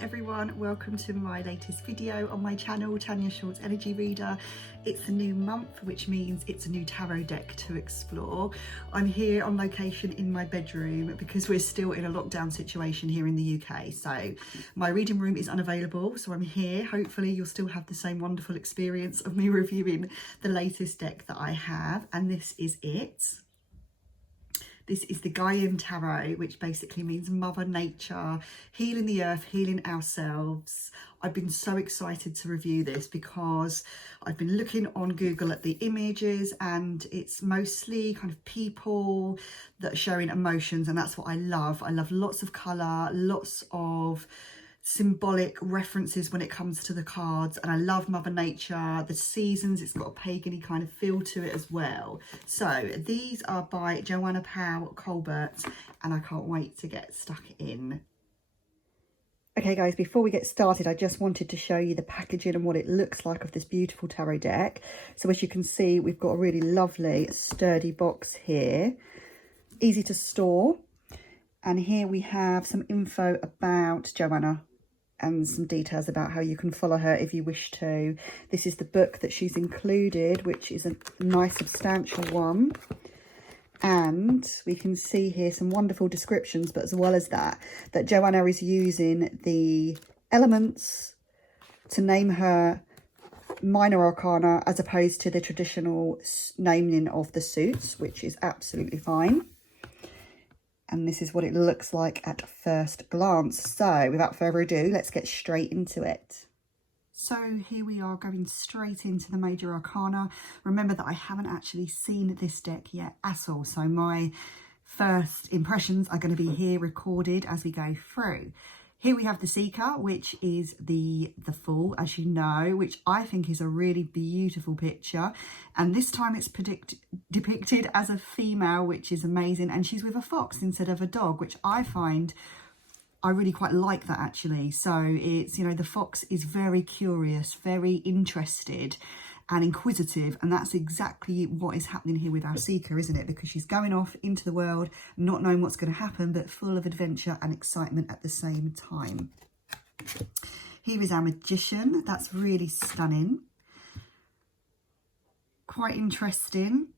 everyone, welcome to my latest video on my channel, Tanya Short's Energy Reader. It's a new month, which means it's a new tarot deck to explore. I'm here on location in my bedroom because we're still in a lockdown situation here in the UK, so my reading room is unavailable, so I'm here. Hopefully you'll still have the same wonderful experience of me reviewing the latest deck that I have, and this is it. This is the Gaian Tarot, which basically means Mother Nature, healing the earth, healing ourselves. I've been so excited to review this because I've been looking on Google at the images and it's mostly kind of people that are showing emotions, and that's what I love. I love lots of colour, lots of symbolic references when it comes to the cards, and I love Mother Nature, the seasons. It's got a pagan-y kind of feel to it as well. So these are by Joanna Powell Colbert, and I can't wait to get stuck in. Okay guys, before we get started, I just wanted to show you the packaging and what it looks like of this beautiful tarot deck. So as you can see, we've got a really lovely sturdy box here, easy to store. And here we have some info about Joanna and some details about how you can follow her if you wish to. This is the book that she's included, which is a nice substantial one. And we can see here some wonderful descriptions, but as well as that, that Joanna is using the elements to name her minor arcana as opposed to the traditional naming of the suits, which is absolutely fine. And this is what it looks like at first glance. So without further ado, let's get straight into it. So here we are going straight into the Major Arcana. Remember that I haven't actually seen this deck yet at all, so my first impressions are going to be here recorded as we go through. Here we have the Seeker, which is the Fool, as you know, which I think is a really beautiful picture. And this time it's depicted as a female, which is amazing. And she's with a fox instead of a dog, which I find, I really quite like that actually. So it's, you know, the fox is very curious, very interested and inquisitive, and that's exactly what is happening here with our Seeker, isn't it? Because she's going off into the world, not knowing what's going to happen, but full of adventure and excitement at the same time. Here is our Magician. That's really stunning. Quite interesting.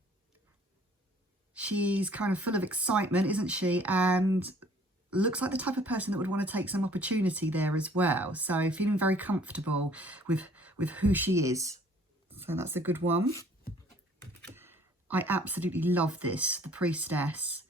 She's kind of full of excitement, isn't she? And looks like the type of person that would want to take some opportunity there as well. So feeling very comfortable with who she is. So that's a good one. I absolutely love this, the Priestess.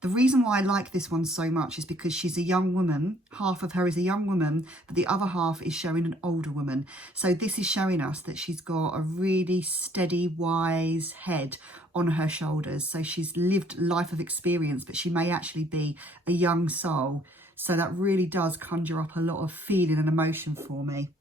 The reason why I like this one so much is because she's a young woman. Half of her is a young woman, but the other half is showing an older woman. So this is showing us that she's got a really steady, wise head on her shoulders. So she's lived life of experience, but she may actually be a young soul. So that really does conjure up a lot of feeling and emotion for me.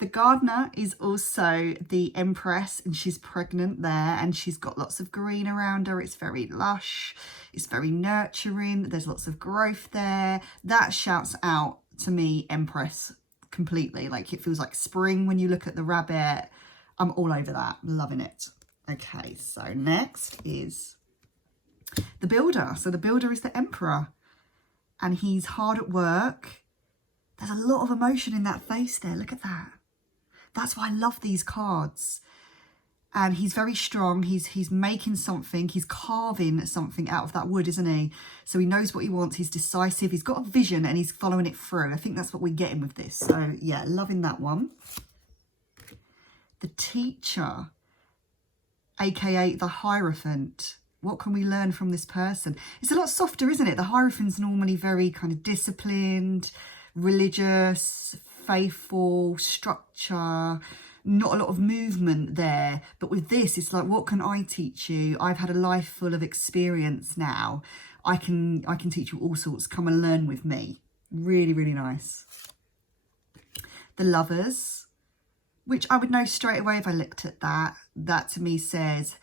The Gardener is also the Empress, and she's pregnant there, and she's got lots of green around her. It's very lush, it's very nurturing, there's lots of growth there. That shouts out to me Empress completely. Like, it feels like spring when you look at the rabbit. I'm all over that, loving it. Okay, so next is the Builder. So the Builder is the Emperor, and he's hard at work. There's a lot of emotion in that face there, look at that. That's why I love these cards. And he's very strong. He's making something. He's carving something out of that wood, isn't he? So he knows what he wants. He's decisive. He's got a vision and he's following it through. I think that's what we're getting with this. So yeah, loving that one. The Teacher, aka the Hierophant. What can we learn from this person? It's a lot softer, isn't it? The Hierophant's normally very kind of disciplined, religious, faithful, structure, not a lot of movement there. But with this, it's like, what can I teach you? I've had a life full of experience now. I can teach you all sorts. Come and learn with me. Really, really nice. The Lovers, which I would know straight away if I looked at that. That to me says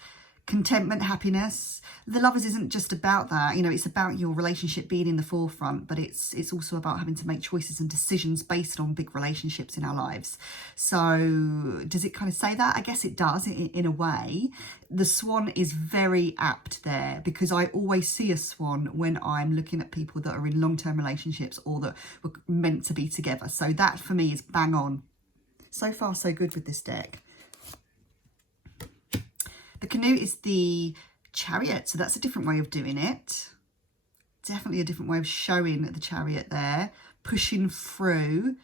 contentment, happiness. The Lovers isn't just about that, you know, it's about your relationship being in the forefront, but it's also about having to make choices and decisions based on big relationships in our lives. So does it kind of say that? I guess it does in a way. The swan is very apt there, because I always see a swan when I'm looking at people that are in long-term relationships or that were meant to be together. So that for me is bang on. So far so good with this deck. The Canute is the Chariot, so that's a different way of doing it. Definitely a different way of showing the Chariot there. Pushing through,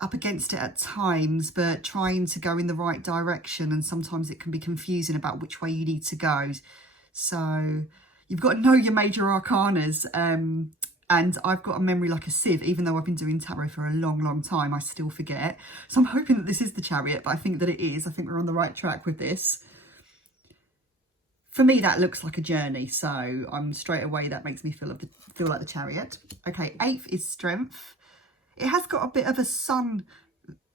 up against it at times, but trying to go in the right direction, and sometimes it can be confusing about which way you need to go. So you've got to know your major arcanas. And I've got a memory like a sieve. Even though I've been doing tarot for a long time, I still forget. So I'm hoping that this is the Chariot, but I think that it is. I think we're on the right track with this. For me, that looks like a journey. So I'm straight away, that makes me feel like the Chariot. Okay, 8th is Strength. It has got a bit of a sun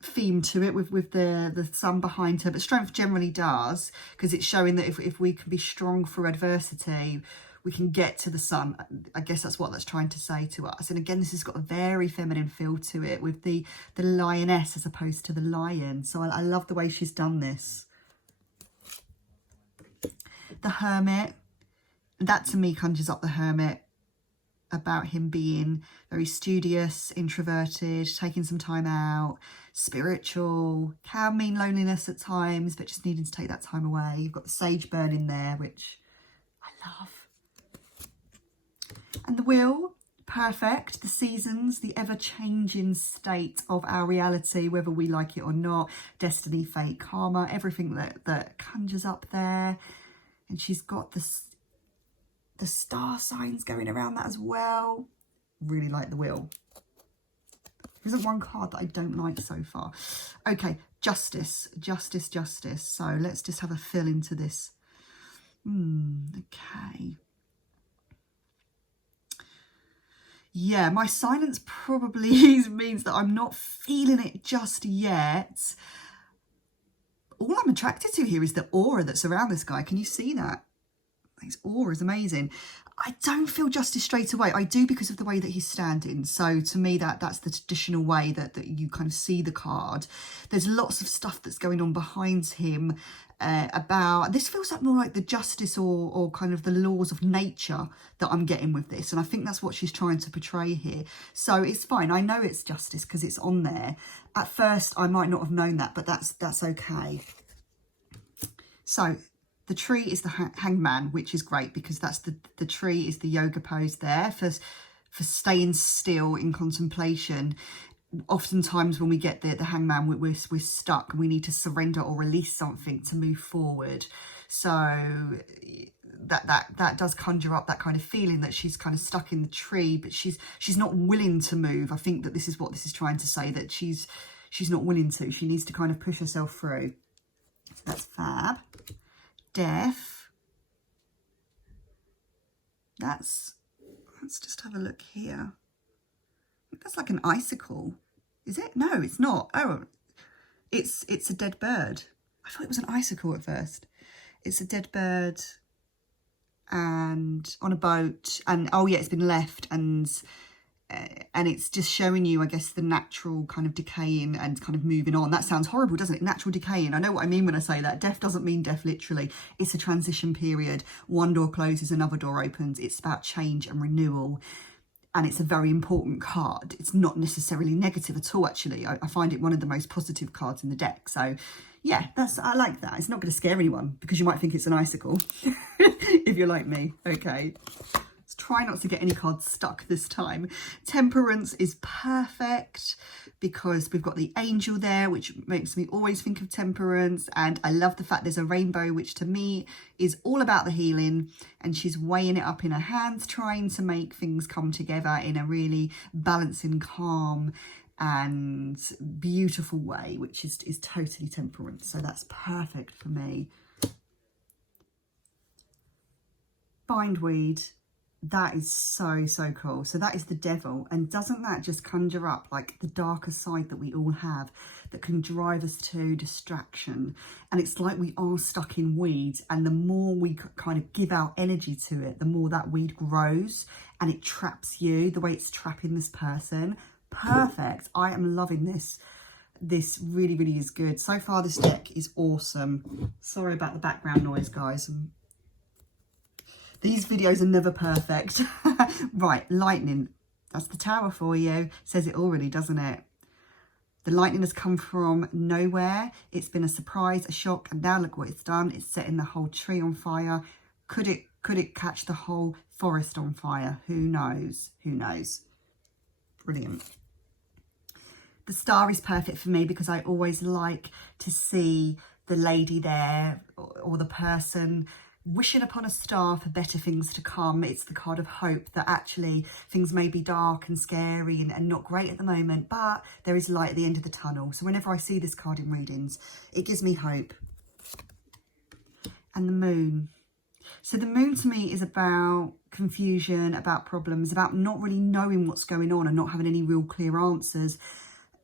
theme to it with the sun behind her, but Strength generally does, because it's showing that if we can be strong through adversity, we can get to the sun. I guess that's what that's trying to say to us. And again, this has got a very feminine feel to it, with the lioness as opposed to the lion. So I love the way she's done this. The Hermit, that to me conjures up the Hermit, about him being very studious, introverted, taking some time out, spiritual, can mean loneliness at times, but just needing to take that time away. You've got the Sage burning there, which I love. And the Wheel, perfect. The seasons, the ever-changing state of our reality, whether we like it or not. Destiny, fate, karma, everything that conjures up there. And she's got the star signs going around that as well. Really like the Wheel. There isn't one card that I don't like so far. Okay, Justice. So let's just have a fill into this. Okay. Yeah, my silence probably means that I'm not feeling it just yet. All I'm attracted to here is the aura that's around this guy. Can you see that? His aura is amazing. I don't feel justice straight away. I do because of the way that he's standing. So to me, that's the traditional way that you kind of see the card. There's lots of stuff that's going on behind him about, this feels like more like the justice or kind of the laws of nature that I'm getting with this. And I think that's what she's trying to portray here. So it's fine. I know it's justice because it's on there. At first, I might not have known that, but that's okay. So the tree is the hangman, which is great because that's the tree is the yoga pose there for staying still in contemplation. Oftentimes when we get the hangman, we're stuck and we need to surrender or release something to move forward. So that does conjure up that kind of feeling that she's kind of stuck in the tree, but she's not willing to move. I think that this is what this is trying to say, that she's not willing to. She needs to kind of push herself through. So that's fab. Death. Let's just have a look here. That's like an icicle. Is it? No, it's not. Oh, it's a dead bird. I thought it was an icicle at first. It's a dead bird and on a boat, and oh yeah, it's been left, and it's just showing you, I guess, the natural kind of decaying and kind of moving on. That sounds horrible, doesn't it? Natural decaying. I know what I mean when I say that. Death doesn't mean death literally. It's a transition period. One door closes, another door opens. It's about change and renewal. And it's a very important card. It's not necessarily negative at all, actually. I find it one of the most positive cards in the deck. So yeah, I like that. It's not going to scare anyone because you might think it's an icicle if you're like me. Okay. Try not to get any cards stuck this time. Temperance is perfect because we've got the angel there, which makes me always think of temperance. And I love the fact there's a rainbow, which to me is all about the healing. And she's weighing it up in her hands, trying to make things come together in a really balancing, calm and beautiful way, which is totally temperance. So that's perfect for me. Bindweed. That is so, so cool. So that is the devil. And doesn't that just conjure up like the darker side that we all have that can drive us to distraction? And it's like we are stuck in weeds, and the more we kind of give our energy to it, the more that weed grows and it traps you the way it's trapping this person. Perfect. I am loving this. This really, really is good. So far, this deck is awesome. Sorry about the background noise, guys. These videos are never perfect. Right, lightning. That's the tower for you. Says it already, doesn't it? The lightning has come from nowhere. It's been a surprise, a shock, and now look what it's done. It's setting the whole tree on fire. Could it catch the whole forest on fire? Who knows? Who knows? Brilliant. The star is perfect for me because I always like to see the lady there or the person wishing upon a star for better things to come. It's the card of hope that actually things may be dark and scary and not great at the moment, but there is light at the end of the tunnel. So whenever I see this card in readings, it gives me hope. And the moon. So the moon to me is about confusion, about problems, about not really knowing what's going on and not having any real clear answers.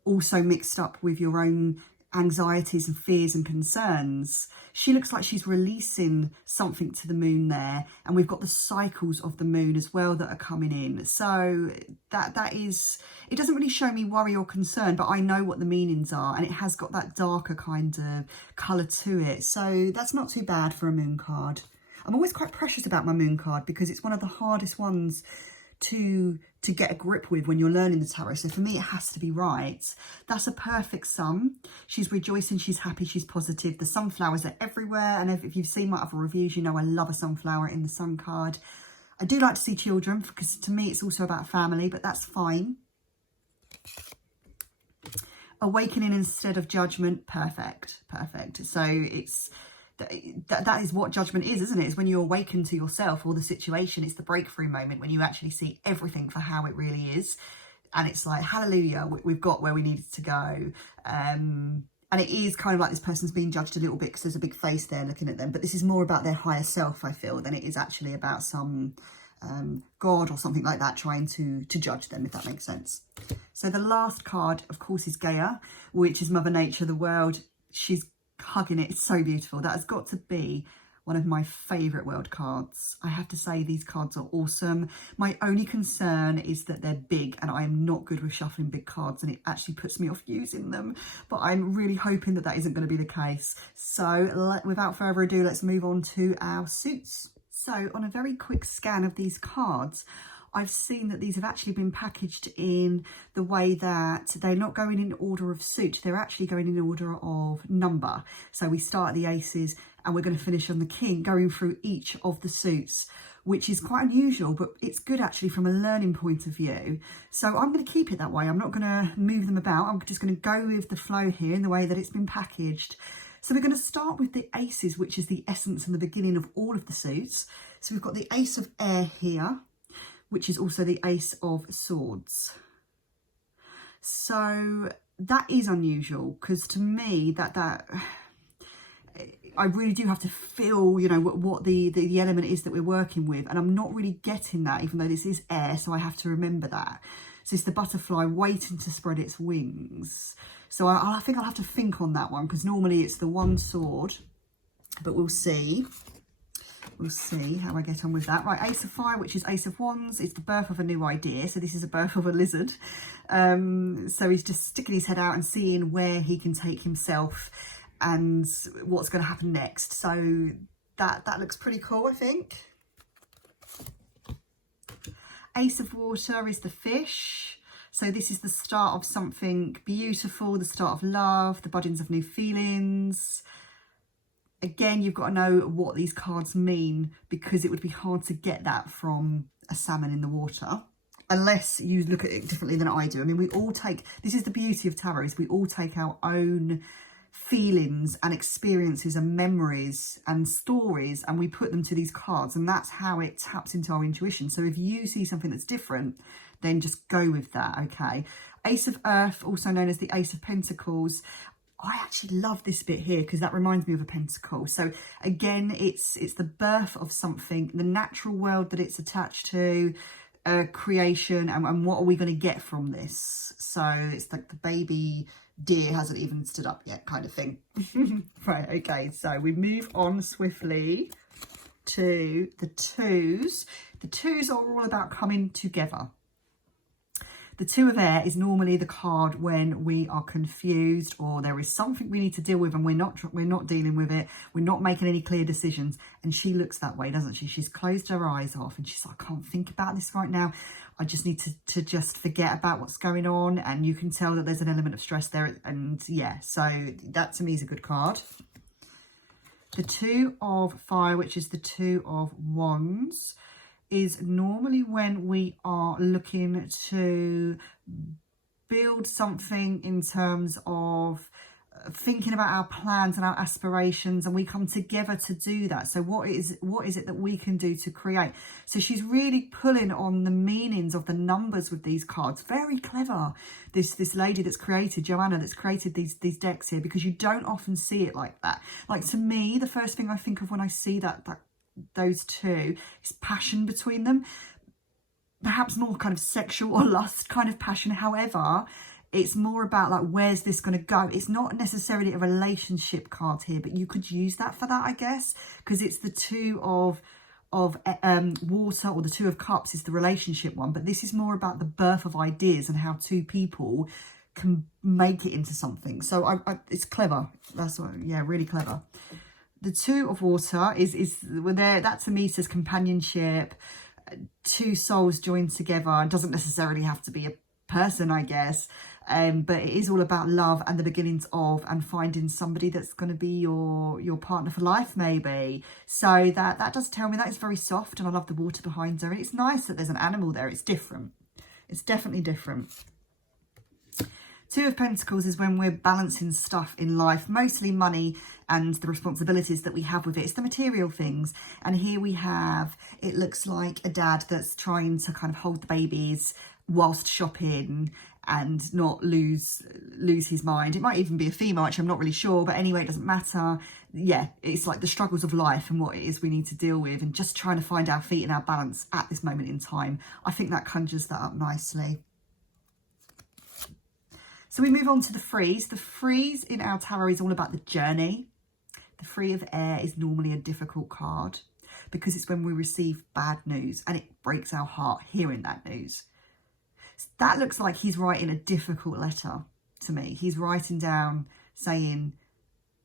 Also mixed up with your own anxieties and fears and concerns. She looks like she's releasing something to the moon there, and we've got the cycles of the moon as well that are coming in. So that is, it doesn't really show me worry or concern, but I know what the meanings are, and it has got that darker kind of colour to it. So that's not too bad for a moon card. I'm always quite precious about my moon card because it's one of the hardest ones to get a grip with when you're learning the tarot. So for me, it has to be right. That's a perfect sun. She's rejoicing, she's happy, she's positive. The sunflowers are everywhere. And if you've seen my other reviews, you know I love a sunflower in the sun card. I do like to see children because to me, it's also about family, but that's fine. Awakening instead of judgment. Perfect. Perfect. So it's... That is what judgment is, isn't it? It's when you awaken to yourself or the situation. It's the breakthrough moment when you actually see everything for how it really is. And it's like, hallelujah, we've got where we needed to go. And it is kind of like this person's being judged a little bit because there's a big face there looking at them. But this is more about their higher self, I feel, than it is actually about some God or something like that trying to judge them, if that makes sense. So the last card, of course, is Gaia, which is Mother Nature, the world. She's hugging it. It's so beautiful. That has got to be one of my favourite world cards. I have to say these cards are awesome. My only concern is that they're big and I am not good with shuffling big cards and it actually puts me off using them, but I'm really hoping that that isn't going to be the case. So without further ado, let's move on to our suits. So on a very quick scan of these cards, I've seen that these have actually been packaged in the way that they're not going in order of suit, they're actually going in order of number. So we start at the aces and we're going to finish on the king, going through each of the suits, which is quite unusual, but it's good actually from a learning point of view. So I'm going to keep it that way. I'm not going to move them about. I'm just going to go with the flow here in the way that it's been packaged. So we're going to start with the aces, which is the essence and the beginning of all of the suits. So we've got the ace of air here, which is also the ace of swords. So that is unusual because to me that I really do have to feel, you know, what the element is that we're working with, and I'm not really getting that, even though this is air, so I have to remember that. So it's the butterfly waiting to spread its wings. So I think I'll have to think on that one because normally it's the one sword, but we'll see. We'll see how I get on with that. Right, Ace of Fire, which is Ace of Wands. It's the birth of a new idea. So this is a birth of a lizard. So he's just sticking his head out and seeing where he can take himself and what's going to happen next. So that looks pretty cool, I think. Ace of Water is the fish. So this is the start of something beautiful, the start of love, the buddings of new feelings. Again, you've got to know what these cards mean because it would be hard to get that from a salmon in the water unless you look at it differently than I do. I mean, we all take, this is the beauty of tarot, is we all take our own feelings and experiences and memories and stories and we put them to these cards, and that's how it taps into our intuition. So if you see something that's different, then just go with that, okay? Ace of Earth, also known as the Ace of Pentacles. I actually love this bit here because that reminds me of a pentacle. So again, it's the birth of something, the natural world that it's attached to, creation, and what are we going to get from this? So it's like the baby deer hasn't even stood up yet kind of thing. Right, okay, so we move on swiftly to the twos. The twos are all about coming together. The Two of Air is normally the card when we are confused or there is something we need to deal with and we're not dealing with it. We're not making any clear decisions. And she looks that way, doesn't she? She's closed her eyes off and she's like, I can't think about this right now. I just need to just forget about what's going on. And you can tell that there's an element of stress there. And yeah, so that to me is a good card. The Two of Fire, which is the Two of Wands, is normally when we are looking to build something in terms of thinking about our plans and our aspirations, and we come together to do that. So what is it that we can do to create? So she's really pulling on the meanings of the numbers with these cards. Very clever, this lady that's created, Joanna, that's created these decks here, because you don't often see it like that. Like, to me, the first thing I think of when I see those two is passion between them, perhaps more kind of sexual or lust kind of passion. However, it's more about like, where's this going to go? It's not necessarily a relationship card here, but you could use that for that, I guess, because it's the Two of water, or the Two of Cups is the relationship one, but this is more about the birth of ideas and how two people can make it into something. So it's clever. That's what, yeah, really clever. The Two of Water is there. That to me says companionship, two souls joined together. It doesn't necessarily have to be a person, I guess, but it is all about love and the beginnings of, and finding somebody that's going to be your partner for life, maybe. So that does tell me that it's very soft, and I love the water behind her. It's nice that there's an animal there. It's different. It's definitely different. Two of Pentacles is when we're balancing stuff in life, mostly money and the responsibilities that we have with it. It's the material things. And here we have, it looks like a dad that's trying to kind of hold the babies whilst shopping and not lose his mind. It might even be a female, which I'm not really sure, but anyway, it doesn't matter. Yeah, it's like the struggles of life and what it is we need to deal with, and just trying to find our feet and our balance at this moment in time. I think that conjures that up nicely. So we move on to the Threes. The Threes in our tarot is all about the journey. The Three of Air is normally a difficult card because it's when we receive bad news, and it breaks our heart hearing that news. So that looks like he's writing a difficult letter to me. He's writing down saying,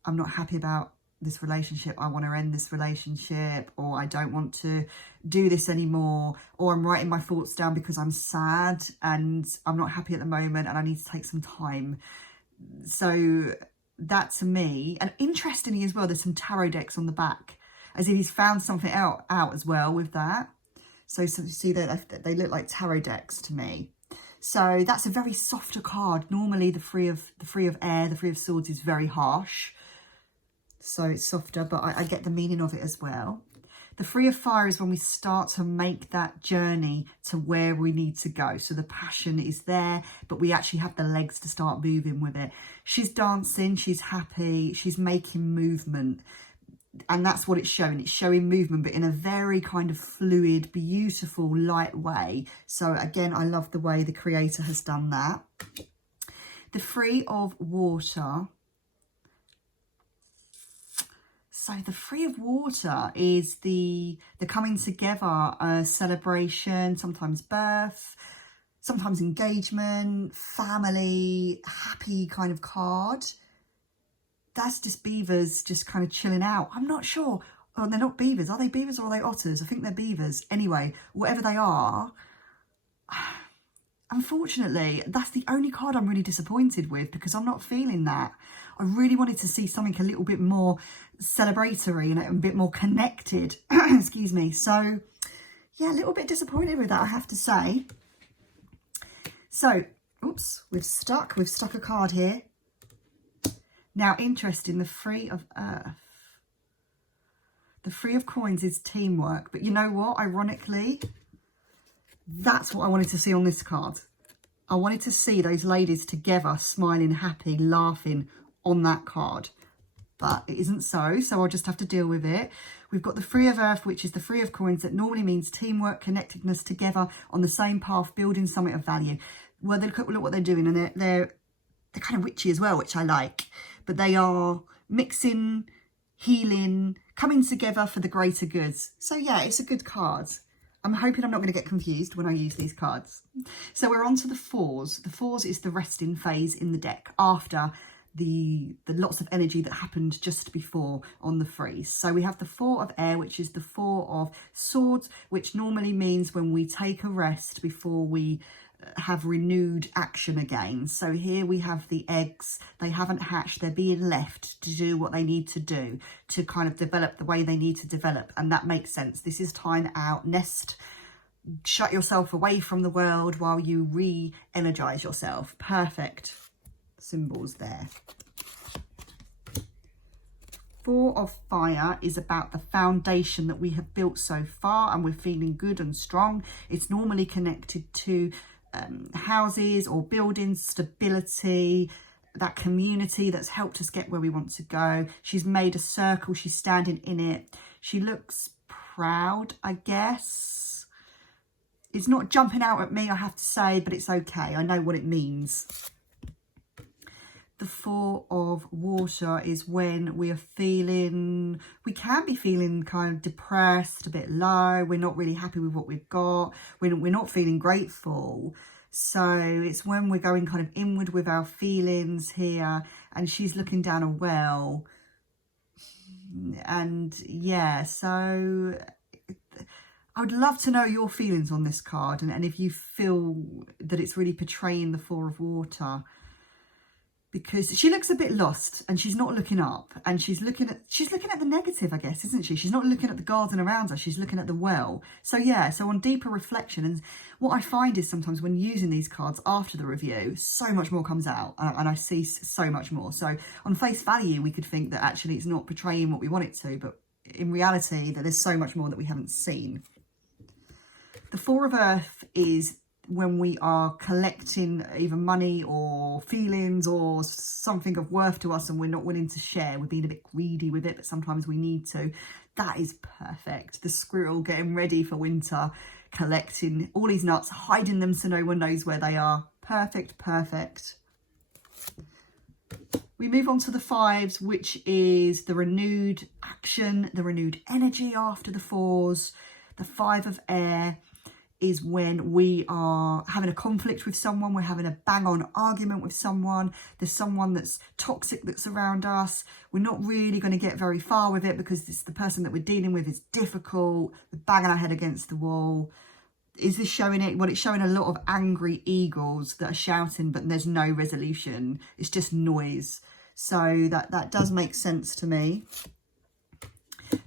I'm not happy about this relationship, I want to end this relationship, or I don't want to do this anymore, or I'm writing my thoughts down because I'm sad and I'm not happy at the moment and I need to take some time. So that to me, and interestingly as well, there's some tarot decks on the back, as if he's found something out as well with that. So you see that they look like tarot decks to me. So that's a very softer card. Normally the Three of Air, the Three of Swords, is very harsh. So it's softer, but I get the meaning of it as well. The Three of Fire is when we start to make that journey to where we need to go. So the passion is there, but we actually have the legs to start moving with it. She's dancing, she's happy, she's making movement. And that's what it's showing. It's showing movement, but in a very kind of fluid, beautiful, light way. So again, I love the way the creator has done that. The Three of Water. So the Three of Water is the coming together, celebration, sometimes birth, sometimes engagement, family, happy kind of card. That's just beavers just kind of chilling out. I'm not sure. Oh, they're not beavers. Are they beavers or are they otters? I think they're beavers. Anyway, whatever they are, unfortunately, that's the only card I'm really disappointed with, because I'm not feeling that. I really wanted to see something a little bit more celebratory and a bit more connected. Excuse me. So, yeah, a little bit disappointed with that, I have to say. So, oops, we've stuck a card here. Now, interesting, the Three of Earth. The Three of Coins is teamwork. But you know what? Ironically, that's what I wanted to see on this card. I wanted to see those ladies together, smiling, happy, laughing, on that card. But it isn't so I'll just have to deal with it. We've got the Three of Earth, which is the Three of Coins. That normally means teamwork, connectedness, together on the same path, building something of value. Well, look what they're doing, and they're kind of witchy as well, which I like. But they are mixing, healing, coming together for the greater goods. So yeah, it's a good card. I'm hoping I'm not going to get confused when I use these cards. So we're on to the Fours. The Fours is the resting phase in the deck after the lots of energy that happened just before on the Threes. So we have the Four of Air, which is the Four of Swords, which normally means when we take a rest before we have renewed action again. So here we have the eggs. They haven't hatched. They're being left to do what they need to do to kind of develop the way they need to develop. And that makes sense. This is time out. Nest. Shut yourself away from the world while you re-energize yourself. Perfect symbols there. Four of Fire is about the foundation that we have built so far, and we're feeling good and strong. It's normally connected to houses or buildings, stability, that community that's helped us get where we want to go. She's made a circle. She's standing in it. She looks proud, I guess. It's not jumping out at me, I have to say, but it's okay. I know what it means. The Four of Water is when we are feeling, we can be feeling kind of depressed, a bit low. We're not really happy with what we've got. We're not feeling grateful. So it's when we're going kind of inward with our feelings here, and she's looking down a well. And yeah, so I would love to know your feelings on this card, and if you feel that it's really portraying the Four of Water. Because she looks a bit lost and she's not looking up, and she's looking at the negative, I guess, isn't she? She's not looking at the garden around her, she's looking at the well. So yeah, so on deeper reflection, and what I find is sometimes when using these cards after the review, so much more comes out, and I see so much more. So on face value, we could think that actually it's not portraying what we want it to, but in reality, that there's so much more that we haven't seen. The Four of Earth is when we are collecting either money or feelings or something of worth to us, and we're not willing to share. We're being a bit greedy with it, but sometimes we need to. That is perfect. The squirrel getting ready for winter, collecting all these nuts, hiding them so no one knows where they are. Perfect, perfect. We move on to the Fives, which is the renewed action, the renewed energy after the Fours. The Five of Air is when we are having a conflict with someone, we're having a bang-on argument with someone, there's someone that's toxic that's around us, we're not really going to get very far with it because it's the person that we're dealing with is difficult, we're banging our head against the wall. Is this showing it? Well, it's showing a lot of angry eagles that are shouting, but there's no resolution, it's just noise. So that does make sense to me.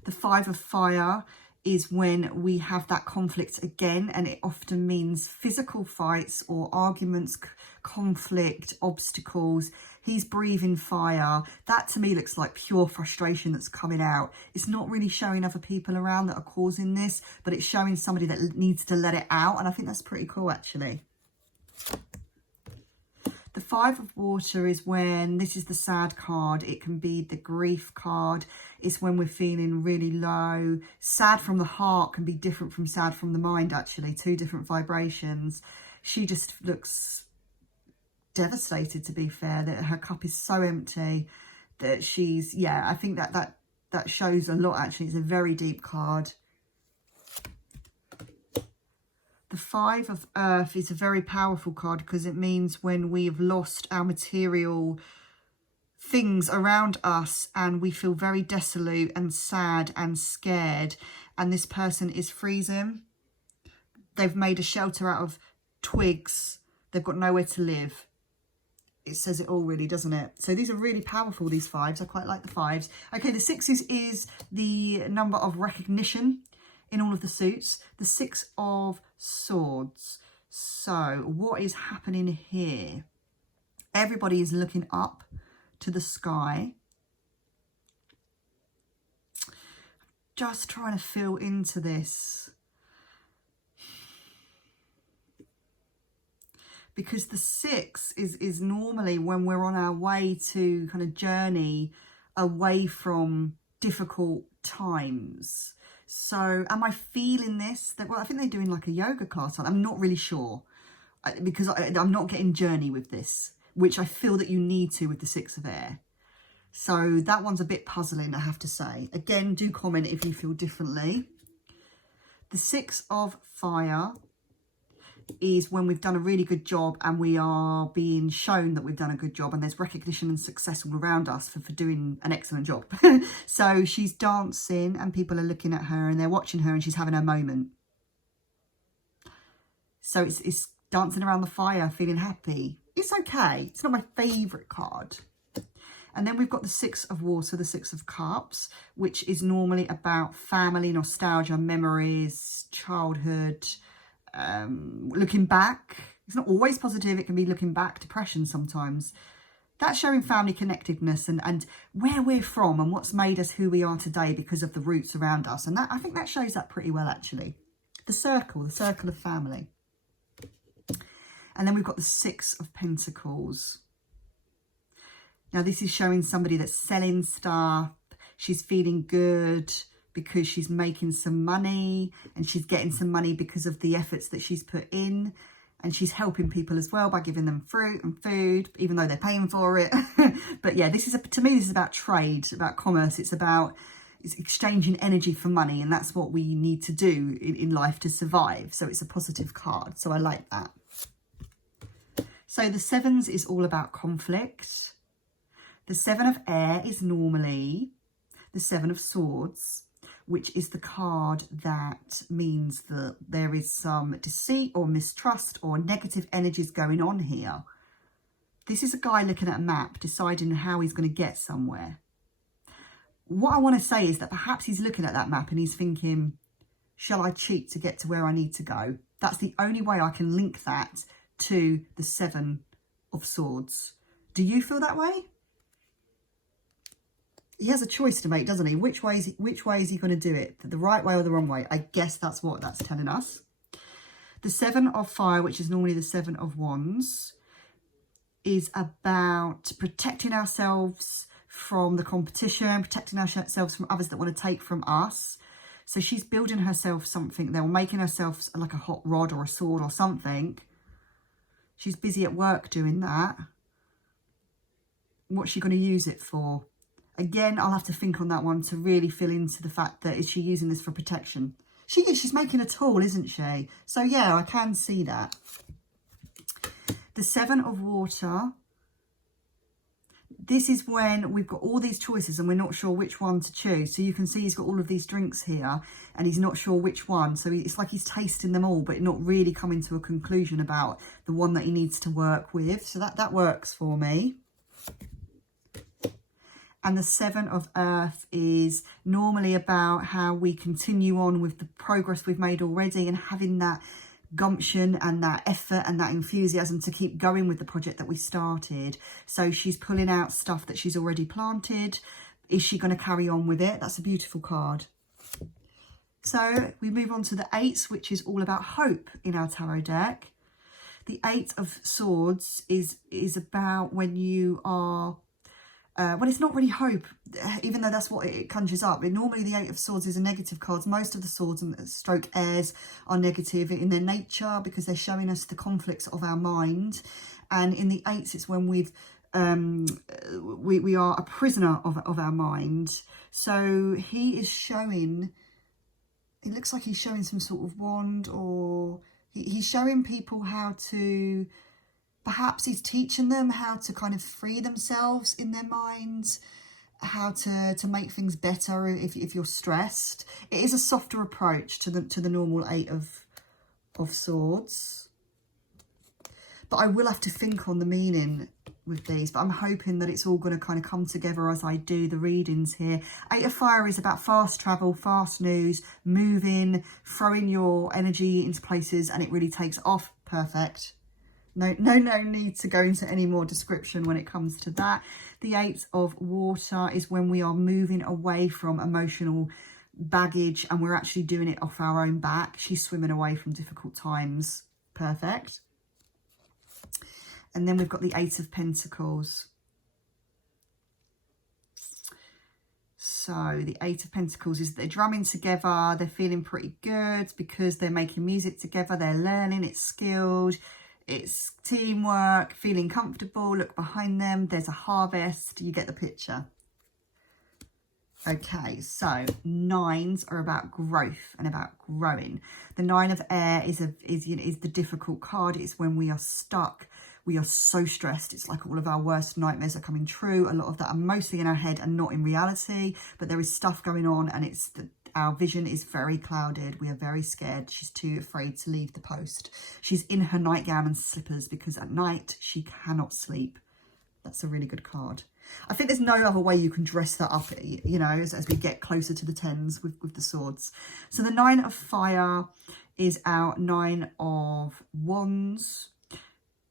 The Five of Fire is when we have that conflict again, and it often means physical fights or arguments, conflict, obstacles. He's breathing fire. That to me looks like pure frustration that's coming out. It's not really showing other people around that are causing this, but it's showing somebody that needs to let it out, and I think that's pretty cool actually. The Five of Water is when, this is the sad card, it can be the grief card. It's when we're feeling really low. Sad from the heart can be different from sad from the mind actually, two different vibrations. She just looks devastated, to be fair, that her cup is so empty that she's, yeah, I think that shows a lot actually. It's a very deep card. The Five of Earth is a very powerful card because it means when we have lost our material things around us and we feel very desolate and sad and scared, and this person is freezing. They've made a shelter out of twigs. They've got nowhere to live. It says it all really, doesn't it? So these are really powerful, these fives. I quite like the fives. Okay, the sixes is the number of recognition in all of the suits. The Six of Swords. So what is happening here? Everybody is looking up to the sky. Just trying to feel into this. because the 6 is normally when we're on our way to kind of journey away from difficult times. So am I feeling this? Well, I think they're doing like a yoga class. I'm not really sure because I'm not getting journey with this, which I feel that you need to with the 6 of air. So that one's a bit puzzling, I have to say. Again, do comment if you feel differently. The 6 of fire is when we've done a really good job and we are being shown that we've done a good job, and there's recognition and success all around us for doing an excellent job. So she's dancing and people are looking at her and they're watching her and she's having her moment. So it's dancing around the fire, feeling happy. It's okay. It's not my favourite card. And then we've got the 6 of water, the 6 of cups, which is normally about family, nostalgia, memories, childhood, looking back. It's not always positive. It can be looking back, depression sometimes. That's showing family connectedness and where we're from and what's made us who we are today because of the roots around us. And that, I think that shows that pretty well, actually. The circle of family. And then we've got the 6 of Pentacles. Now, this is showing somebody that's selling stuff. She's feeling good because she's making some money, and she's getting some money because of the efforts that she's put in. And she's helping people as well by giving them fruit and food, even though they're paying for it. But yeah, this is, to me, this is about trade, about commerce. It's exchanging energy for money. And that's what we need to do in life to survive. So it's a positive card. So I like that. So the 7s is all about conflict. The 7 of air is normally the 7 of swords, which is the card that means that there is some deceit or mistrust or negative energies going on here. This is a guy looking at a map, deciding how he's going to get somewhere. What I want to say is that perhaps he's looking at that map and he's thinking, shall I cheat to get to where I need to go? That's the only way I can link that to the 7 of swords. Do you feel that way? He has a choice to make, doesn't he? Which way is he going to do it? The right way or the wrong way? I guess that's what that's telling us. The 7 of fire, which is normally the 7 of wands, is about protecting ourselves from the competition, protecting ourselves from others that want to take from us. So she's building herself something. They're making herself like a hot rod or a sword or something. She's busy at work doing that. What's she going to use it for? Again, I'll have to think on that one to really feel into the fact that, is she using this for protection? She is. She's making a tool, isn't she? So yeah, I can see that. The 7 of water. This is when we've got all these choices and we're not sure which one to choose. So you can see he's got all of these drinks here and he's not sure which one. So it's like he's tasting them all, but not really coming to a conclusion about the one that he needs to work with. So that works for me. And the 7 of earth is normally about how we continue on with the progress we've made already and having that gumption and that effort and that enthusiasm to keep going with the project that we started. So she's pulling out stuff that she's already planted. Is she going to carry on with it? That's a beautiful card. So we move on to the 8s, which is all about hope in our tarot deck. The 8 of swords is about when you are... well, it's not really hope, even though that's what it conjures up. Normally, the 8 of swords is a negative card. Most of the swords and stroke airs are negative in their nature because they're showing us the conflicts of our mind. And in the 8s, it's when we are a prisoner of our mind. So he is showing, it looks like he's showing some sort of wand, or he's showing people how to... Perhaps he's teaching them how to kind of free themselves in their minds, how to make things better if you're stressed. It is a softer approach to the normal 8 of swords. But I will have to think on the meaning with these. But I'm hoping that it's all going to kind of come together as I do the readings here. 8 of fire is about fast travel, fast news, moving, throwing your energy into places, and it really takes off. Perfect. No need to go into any more description when it comes to that. The 8 of water is when we are moving away from emotional baggage and we're actually doing it off our own back. She's swimming away from difficult times. Perfect. And then we've got the Eight of Pentacles. So the Eight of Pentacles is they're drumming together. They're feeling pretty good because they're making music together. They're learning. It's skilled. It's teamwork. Feeling comfortable. Look behind them. There's a harvest. You get the picture. Okay, so nines are about growth and about growing. The Nine of Air is the difficult card. It's when we are stuck. We are so stressed. It's like all of our worst nightmares are coming true. A lot of that are mostly in our head and not in reality. But there is stuff going on, and our vision is very clouded. We are very scared. She's too afraid to leave the post. She's in her nightgown and slippers because at night she cannot sleep. That's a really good card. I think there's no other way you can dress that up, you know, as we get closer to the tens with the swords. So the Nine of Fire is our Nine of Wands.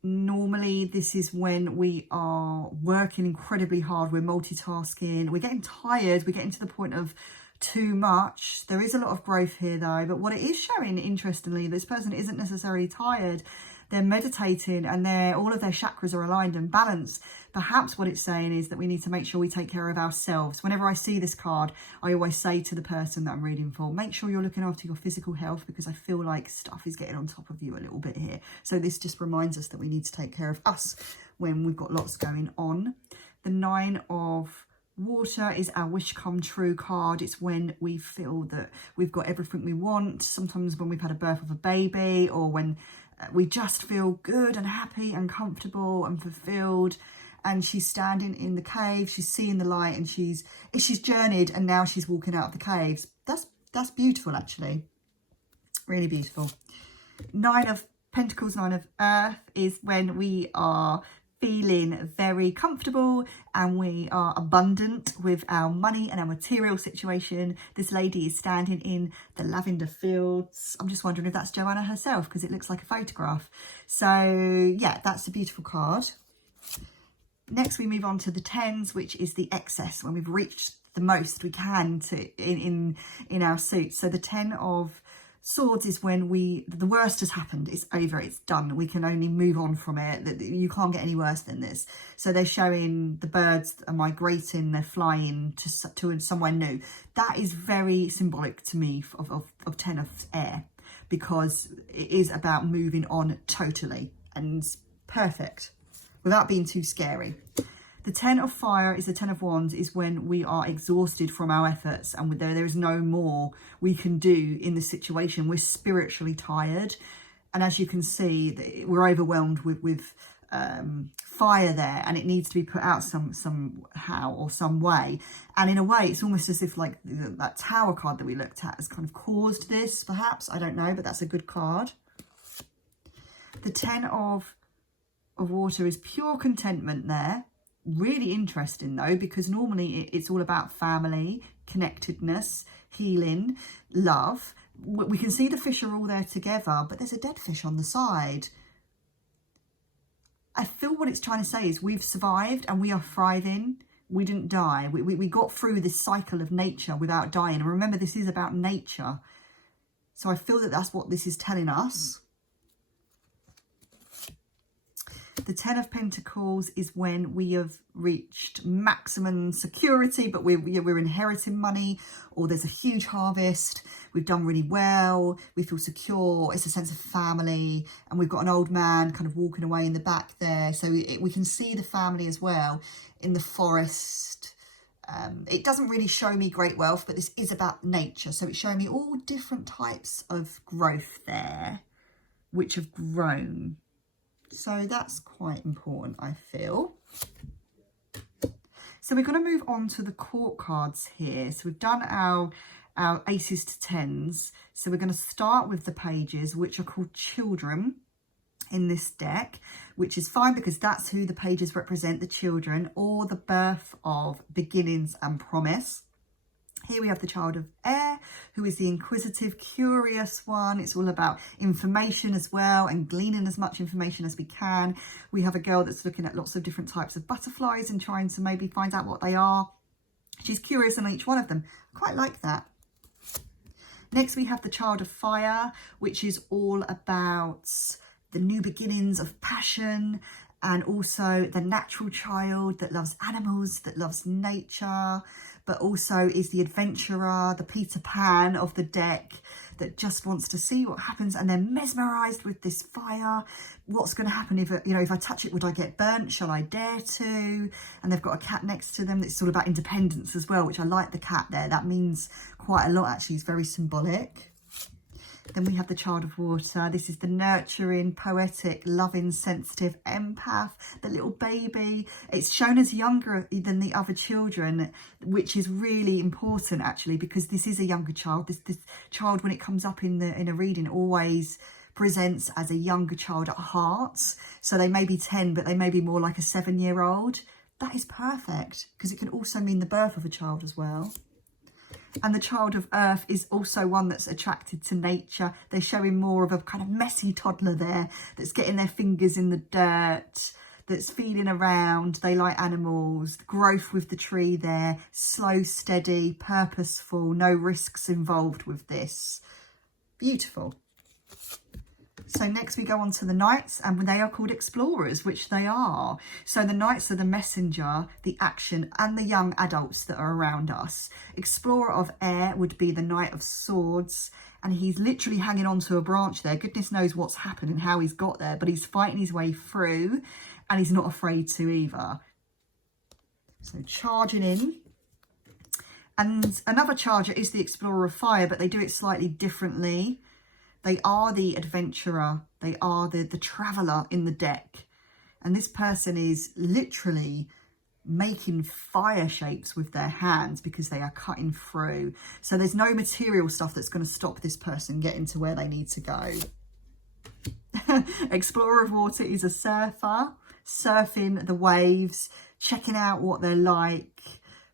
Normally, this is when we are working incredibly hard. We're multitasking. We're getting tired. We're getting to the point of too much. There is a lot of growth here, though. But what it is showing, interestingly, this person isn't necessarily tired. They're meditating and all of their chakras are aligned and balanced. Perhaps what it's saying is that we need to make sure we take care of ourselves. Whenever I see this card, I always say to the person that I'm reading for, make sure you're looking after your physical health, because I feel like stuff is getting on top of you a little bit here. So this just reminds us that we need to take care of us when we've got lots going on. The Nine of Water is our wish come true card. It's when we feel that we've got everything we want. Sometimes when we've had a birth of a baby, or when we just feel good and happy and comfortable and fulfilled. And she's standing in the cave, she's seeing the light, and she's journeyed, and now she's walking out of the caves. That's beautiful, actually. Really beautiful. Nine of Pentacles, Nine of Earth is when we are feeling very comfortable and we are abundant with our money and our material situation. This lady is standing in the lavender fields. I'm just wondering if that's Joanna herself, because it looks like a photograph. So yeah, that's a beautiful card. Next, we move on to the tens, which is the excess, when we've reached the most we can in our suit. So the Ten of Swords is when the worst has happened. It's over. It's done. We can only move on from it. You can't get any worse than this. So they're showing the birds are migrating. They're flying to somewhere new. That is very symbolic to me of Ten of Air, because it is about moving on totally and perfect without being too scary. The Ten of Fire is the Ten of Wands, is when we are exhausted from our efforts and there is no more we can do in this situation. We're spiritually tired. And as you can see, we're overwhelmed with fire there, and it needs to be put out somehow or some way. And in a way, it's almost as if like that Tower card that we looked at has kind of caused this, perhaps. I don't know, but that's a good card. The Ten of Water is pure contentment there. Really interesting though, because normally it's all about family, connectedness, healing, love. We can see the fish are all there together, but there's a dead fish on the side. I feel what it's trying to say is we've survived and we are thriving. We didn't die. We got through this cycle of nature without dying. And remember, this is about nature. So I feel that that's what this is telling us. The Ten of Pentacles is when we have reached maximum security, but we're inheriting money, or there's a huge harvest. We've done really well. We feel secure. It's a sense of family. And we've got an old man kind of walking away in the back there. So we can see the family as well in the forest. It doesn't really show me great wealth, but this is about nature. So it's showing me all different types of growth there, which have grown. So that's quite important, I feel. So we're going to move on to the court cards here. So we've done our aces to tens. So we're going to start with the pages, which are called children in this deck, which is fine because that's who the pages represent, the children, or the birth of beginnings and promise. Here we have the Child of Air, who is the inquisitive, curious one. It's all about information as well and gleaning as much information as we can. We have a girl that's looking at lots of different types of butterflies and trying to maybe find out what they are. She's curious on each one of them. I quite like that. Next, we have the Child of Fire, which is all about the new beginnings of passion, and also the natural child that loves animals, that loves nature, but also is the adventurer, the Peter Pan of the deck, that just wants to see what happens, and they're mesmerized with this fire. What's going to happen if, you know, if I touch it, would I get burnt? Shall I dare to? And they've got a cat next to them. It's all about independence as well, which I like the cat there. That means quite a lot, actually. It's very symbolic. Then we have the Child of Water. This is the nurturing, poetic, loving, sensitive empath, the little baby. It's shown as younger than the other children, which is really important, actually, because this is a younger child. This child, when it comes up in a reading, always presents as a younger child at heart. So they may be 10, but they may be more like a 7-year-old. That is perfect, because it can also mean the birth of a child as well. And the Child of Earth is also one that's attracted to nature. They're showing more of a kind of messy toddler there that's getting their fingers in the dirt, that's feeling around. They like animals. Growth with the tree there. Slow, steady, purposeful. No risks involved with this. Beautiful. So next we go on to the Knights, and they are called explorers, which they are. So the Knights are the messenger, the action, and the young adults that are around us. Explorer of Air would be the Knight of Swords, and he's literally hanging onto a branch there. Goodness knows what's happened and how he's got there, but he's fighting his way through, and he's not afraid to either. So charging in. And another charger is the Explorer of Fire, but they do it slightly differently. They are the adventurer. They are the traveller in the deck. And this person is literally making fire shapes with their hands because they are cutting through. So there's no material stuff that's going to stop this person getting to where they need to go. Explorer of Water is a surfer, surfing the waves, checking out what they're like,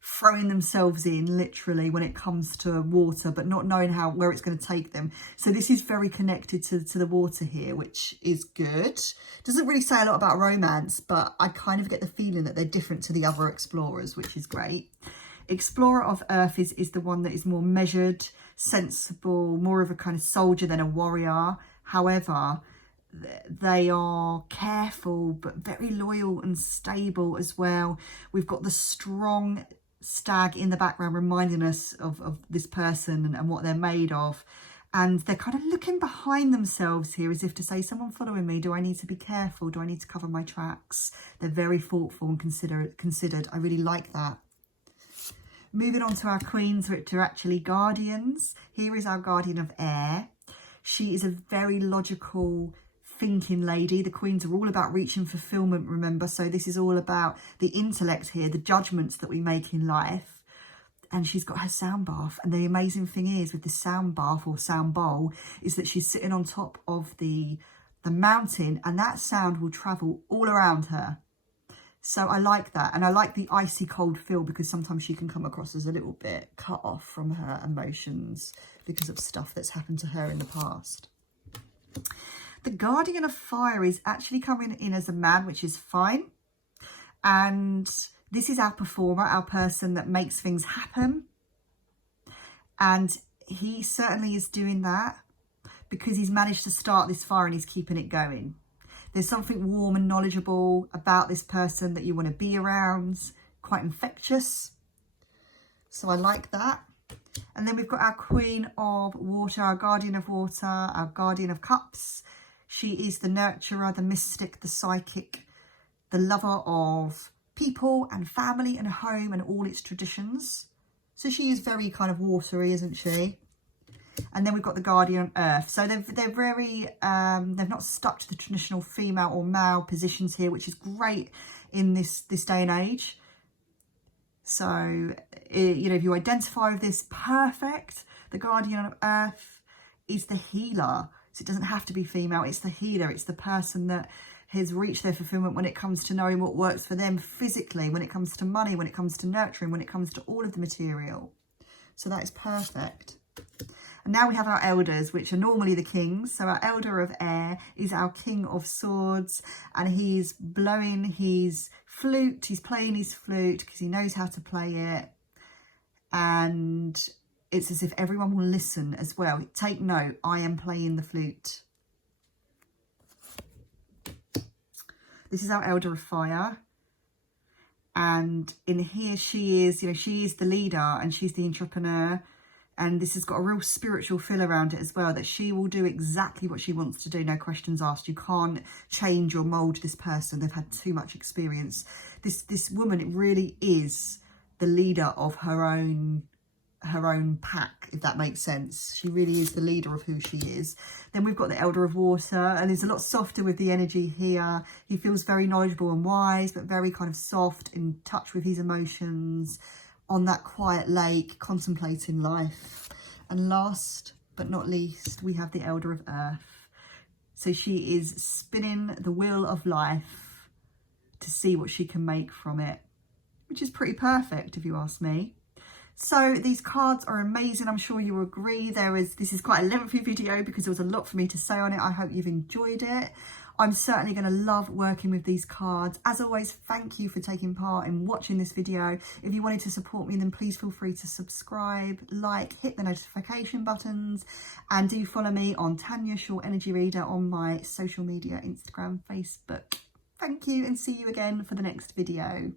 throwing themselves in literally when it comes to water, but not knowing where it's going to take them. So this is very connected to the water here, which is good. Doesn't really say a lot about romance, but I kind of get the feeling that they're different to the other explorers, which is great. Explorer of Earth is the one that is more measured, sensible, more of a kind of soldier than a warrior. However, they are careful but very loyal and stable as well. We've got the strong stag in the background reminding us of this person and what they're made of, and they're kind of looking behind themselves here as if to say, someone following me, do I need to be careful, do I need to cover my tracks? They're very thoughtful and considered. I really like that. Moving on to our queens, which are actually guardians. Here is our guardian of air. She is a very logical thinking lady. The queens are all about reaching fulfillment, remember, so this is all about the intellect here, the judgments that we make in life. And she's got her sound bath, and the amazing thing is with the sound bath or sound bowl is that she's sitting on top of the mountain, and that sound will travel all around her. So I like that, and I like the icy cold feel, because sometimes she can come across as a little bit cut off from her emotions because of stuff that's happened to her in the past. The Guardian of Fire is actually coming in as a man, which is fine. And this is our performer, our person that makes things happen. And he certainly is doing that because he's managed to start this fire and he's keeping it going. There's something warm and knowledgeable about this person that you want to be around, quite infectious. So I like that. And then we've got our Queen of Water, our Guardian of Water, our Guardian of Cups. She is the nurturer, the mystic, the psychic, the lover of people and family and home and all its traditions. So she is very kind of watery, isn't she? And then we've got the Guardian of Earth. So they're very, they've not stuck to the traditional female or male positions here, which is great in this day and age. So, you know, if you identify with this, perfect. The Guardian of Earth is the healer. So it doesn't have to be female. It's the healer. It's the person that has reached their fulfillment when it comes to knowing what works for them physically, when it comes to money, when it comes to nurturing, when it comes to all of the material. So that is perfect. And now we have our elders, which are normally the kings. So our elder of air is our king of swords, and he's blowing his flute. He's playing his flute because he knows how to play it. And it's as if everyone will listen as well. Take note, I am playing the flute. This is our Elder of Fire. And in here, she is, you know, she is the leader and she's the entrepreneur. And this has got a real spiritual feel around it as well, that she will do exactly what she wants to do, no questions asked. You can't change or mould this person. They've had too much experience. This woman, it really is the leader of her own pack, if that makes sense. She really is the leader of who she is. Then we've got the Elder of Water, and he's a lot softer with the energy here. He feels very knowledgeable and wise, but very kind of soft, in touch with his emotions, on that quiet lake, contemplating life. And last but not least, we have the Elder of Earth. So she is spinning the wheel of life to see what she can make from it, which is pretty perfect if you ask me. So these cards are amazing. I'm sure you will agree. This is quite a lengthy video because there was a lot for me to say on it. I hope you've enjoyed it. I'm certainly going to love working with these cards. As always, thank you for taking part in watching this video. If you wanted to support me, then please feel free to subscribe, like, hit the notification buttons, and do follow me on Tanya Short Energy Reader on my social media, Instagram, Facebook. Thank you, and see you again for the next video.